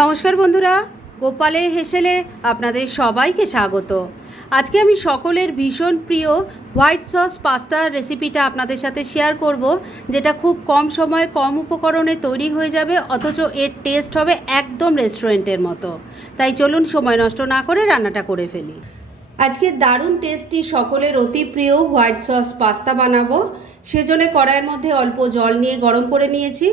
নমস্কার বন্ধুরা গোপালের হেসেলে আপনাদের সবাইকে স্বাগত। আজকে আমি সকলের ভীষণ প্রিয় হোয়াইট সস পাস্তার রেসিপিটা আপনাদের সাথে শেয়ার করব, যেটা খুব কম সময়ে কম উপকরণে তৈরি হয়ে যাবে, অথচ এর টেস্ট হবে একদম রেস্টুরেন্টের মতো। তাই চলুন সময় নষ্ট না করে রান্নাটা করে ফেলি। আজকে দারুণ টেস্টি সকলের অতি প্রিয় হোয়াইট সস পাস্তা বানাবো। সেজন্য কড়াইয়ের মধ্যে অল্প জল নিয়ে গরম করে নিয়েছি।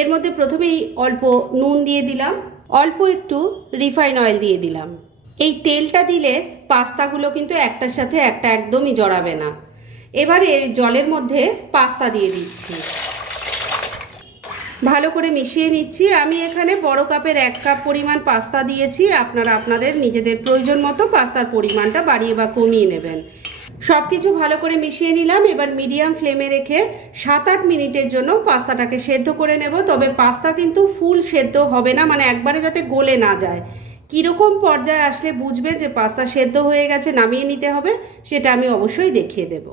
এর মধ্যে প্রথমেই অল্প নুন দিয়ে দিলাম। অল্প একটু রিফাইন অয়েল দিয়ে দিলাম। এই তেলটা দিলে পাস্তাগুলো কিন্তু একটার সাথে একটা একদমই জড়াবে না। এবারে জলের মধ্যে পাস্তা দিয়ে দিচ্ছি। ভালো করে মিশিয়ে নিচ্ছি। আমি এখানে বড় কাপের এক কাপ পরিমাণ পাস্তা দিয়েছি। আপনারা আপনাদের নিজেদের প্রয়োজন মতো পাস্তার পরিমাণটা বাড়িয়ে বা কমিয়ে নেবেন। সব কিছু ভালো করে মিশিয়ে নিলাম। এবার মিডিয়াম ফ্লেমে রেখে সাত আট মিনিটের জন্য পাস্তাটাকে সেদ্ধ করে নেব। তবে পাস্তা কিন্তু ফুল সেদ্ধ হবে না মানে একবারে যাতে গলে না যায়। কীরকম পর্যায়ে আসলে বুঝবে যে পাস্তা সেদ্ধ হয়ে গেছে, নামিয়ে নিতে হবে, সেটা আমি অবশ্যই দেখিয়ে দেবো।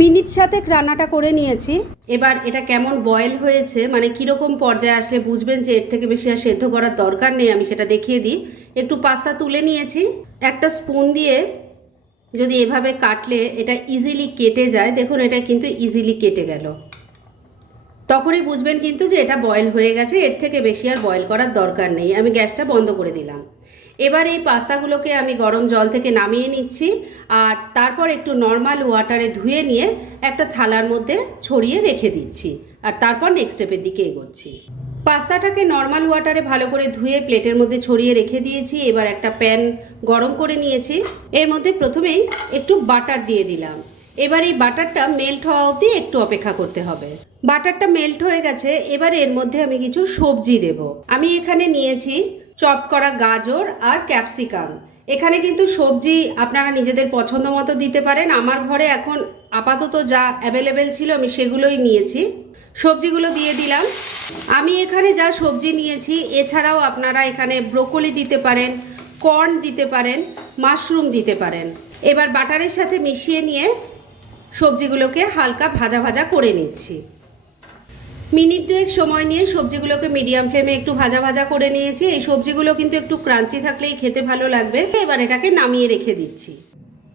মিনিট সাথে রান্নাটা করে নিয়েছি। এবার এটা কেমন বয়েল হয়েছে মানে কীরকম পর্যায়ে আসলে বুঝবেন যে এর থেকে বেশি আর সেদ্ধ করার দরকার নেই, আমি সেটা দেখিয়ে দিই। একটু পাস্তা তুলে নিয়েছি। একটা স্পুন দিয়ে যদি এভাবে কাটলে এটা ইজিলি কেটে যায়, দেখুন এটা কিন্তু ইজিলি কেটে গেল। তখনই বুঝবেন কিন্তু যে এটা বয়েল হয়ে গেছে, এর থেকে বেশি আর বয়েল করার দরকার নেই। আমি গ্যাসটা বন্ধ করে দিলাম। এবার এই পাস্তাগুলোকে আমি গরম জল থেকে নামিয়ে নিচ্ছি আর তারপর একটু নর্মাল ওয়াটারে ধুয়ে নিয়ে একটা থালার মধ্যে ছড়িয়ে রেখে দিচ্ছি। আর তারপর নেক্সট স্টেপের দিকে এগোচ্ছি। পাস্তাটাকে নর্মাল ওয়াটারে ভালো করে ধুয়ে প্লেটের মধ্যে ছড়িয়ে রেখে দিয়েছি। এবার একটা প্যান গরম করে নিয়েছি। এর মধ্যে প্রথমেই একটু বাটার দিয়ে দিলাম। এবার এই বাটারটা মেল্ট হওয়া অবধি একটু অপেক্ষা করতে হবে। বাটারটা মেল্ট হয়ে গেছে। এবার এর মধ্যে আমি কিছু সবজি দেব। আমি এখানে নিয়েছি চপ করা গাজর আর ক্যাপসিকাম এখানে কিন্তু সবজি আপনারা নিজেদের পছন্দ মতো দিতে পারেন। আমার ঘরে এখন আপাতত যা অ্যাভেলেবেল ছিল আমি সেগুলোই নিয়েছি। সবজিগুলো দিয়ে দিলাম। আমি এখানে যা সবজি নিয়েছি, এছাড়াও আপনারা এখানে ব্রোকলি দিতে পারেন, কর্ন দিতে পারেন, মাশরুম দিতে পারেন। এবার বাটারের সাথে মিশিয়ে নিয়ে সবজিগুলোকে হালকা ভাজা ভাজা করে নিচ্ছি। মিনিট সময় নিয়ে সবজিগুলোকে মিডিয়াম ফ্লেমে একটু ভাজা ভাজা করে নিয়েছি। এই সবজিগুলো কিন্তু একটু ক্রাঞ্চি থাকলেই খেতে ভালো লাগবে। এবার এটাকে নামিয়ে রেখে দিচ্ছি।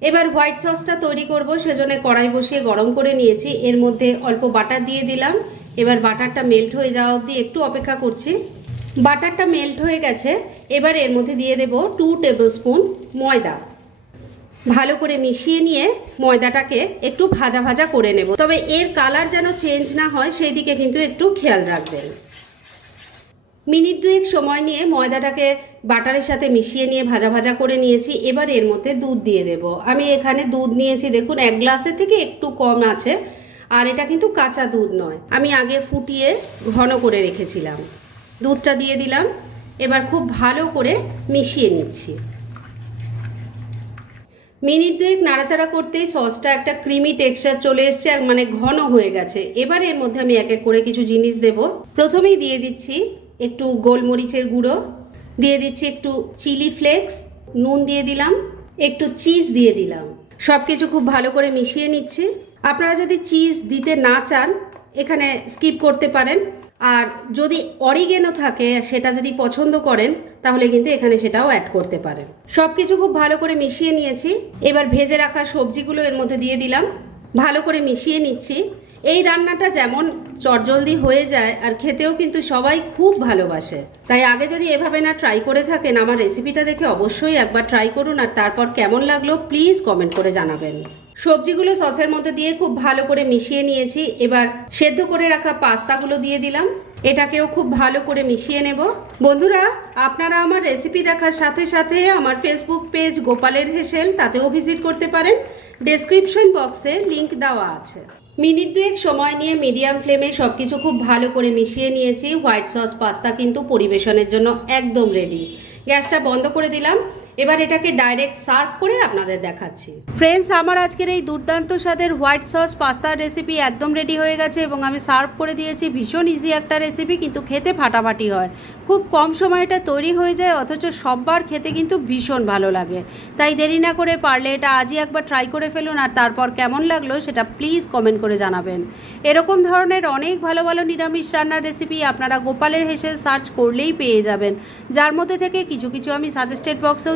এবার হোয়াইট সসটা তৈরি করব, সেজন্য কড়াই বসিয়ে গরম করে নিয়েছি। এর মধ্যে অল্প বাটার দিয়ে দিলাম। এবার বাটারটা মেল্ট হয়ে যাওয়া অবধি একটু অপেক্ষা করছি। বাটারটা মেল্ট হয়ে গেছে, এবার এর মধ্যে দিয়ে দেব টু টেবিল স্পুন ময়দা। ভালো করে মিশিয়ে নিয়ে ময়দাটাকে একটু ভাজা ভাজা করে নেব। তবে এর কালার যেন চেঞ্জ না হয়, সেই দিকে কিন্তু একটু খেয়াল রাখবেন। মিনিট দুয়েক সময় নিয়ে ময়দাটাকে বাটারের সাথে মিশিয়ে নিয়ে ভাজা ভাজা করে নিয়েছি, এবার এর মধ্যে দুধ দিয়ে দেব। আমি এখানে দুধ নিয়েছি, দেখুন, এক গ্লাসের থেকে একটু কম আছে। আর এটা কিন্তু কাঁচা দুধ নয়। আমি আগে ফুটিয়ে ঘন করে রেখেছিলাম। দুধটা দিয়ে দিলাম। এবার খুব ভালো করে মিশিয়ে নিচ্ছি। মিনিট দুয়েক নাড়াচাড়া করতেই সসটা একটা ক্রিমি টেক্সচার চলে এসছে মানে ঘন হয়ে গেছে। এবার এর মধ্যে আমি এক এক করে কিছু জিনিস দেব। প্রথমেই দিয়ে দিচ্ছি একটু গোলমরিচের গুঁড়ো। দিয়ে দিচ্ছি একটু চিলি ফ্লেক্স। নুন দিয়ে দিলাম। একটু চিজ দিয়ে দিলাম। সব কিছু খুব ভালো করে মিশিয়ে নিচ্ছি। আপনারা যদি চিজ দিতে না চান, এখানে স্কিপ করতে পারেন। আর যদি অরিগেনো থাকে, সেটা যদি পছন্দ করেন, তাহলে কিন্তু এখানে সেটাও অ্যাড করতে পারেন। সব কিছু খুব ভালো করে মিশিয়ে নিয়েছি। এবার ভেজে রাখা সবজিগুলো এর মধ্যে দিয়ে দিলাম। ভালো করে মিশিয়ে নিচ্ছি। এই রান্নাটা যেমন চটজলদি হয়ে যায়, আর খেতেও কিন্তু সবাই খুব ভালোবাসে। তাই আগে যদি এভাবে না ট্রাই করে থাকেন, আমার রেসিপিটা দেখে অবশ্যই একবার ট্রাই করুন, আর তারপর কেমন লাগল প্লিজ কমেন্ট করে জানাবেন। সবজিগুলো সসের মধ্যে দিয়ে খুব ভালো করে মিশিয়ে নিয়েছি। এবার সেদ্ধ করে রাখা পাস্তাগুলো দিয়ে দিলাম। এটাকেও খুব ভালো করে মিশিয়ে নেব। বন্ধুরা, আপনারা আমার রেসিপি দেখার সাথে সাথে আমার ফেসবুক পেজ গোপালের হেসেল, তাতেও ভিজিট করতে পারেন। ডেসক্রিপশন বক্সে লিংক দেওয়া আছে। মিনিট দুয়েক সময় নিয়ে মিডিয়াম ফ্লেমে সব কিছু খুব ভালো করে মিশিয়ে নিয়েছি। হোয়াইট সস পাস্তা কিন্তু পরিবেশনের জন্য একদম রেডি গ্যাসটা বন্ধ করে দিলাম। এবার এটাকে ডাইরেক্ট সার্ভ করে আপনাদের দেখাচ্ছি। ফ্রেন্ডস আমার আজকের এই দুর্দান্ত স্বাদের হোয়াইট সস পাস্তার রেসিপি একদম রেডি হয়ে গেছে এবং আমি সার্ভ করে দিয়েছি। ভীষণ ইজি একটা রেসিপি কিন্তু খেতে ফাটাফাটি হয়। খুব কম সময়ে এটা তৈরি হয়ে যায়, অথচ সববার খেতে কিন্তু ভীষণ ভালো লাগে। তাই দেরি না করে পারলে এটা আজই একবার ট্রাই করে ফেলুন আর তারপর কেমন লাগল সেটা প্লিজ কমেন্ট করে জানাবেন। এরকম ধরনের অনেক ভালো ভালো নিরামিষ রান্নার রেসিপি আপনারা গোপালের হেসে সার্চ করলেই পেয়ে যাবেন। যার মধ্যে থেকে কিছু কিছু আমি সাজেস্টেড বক্সেও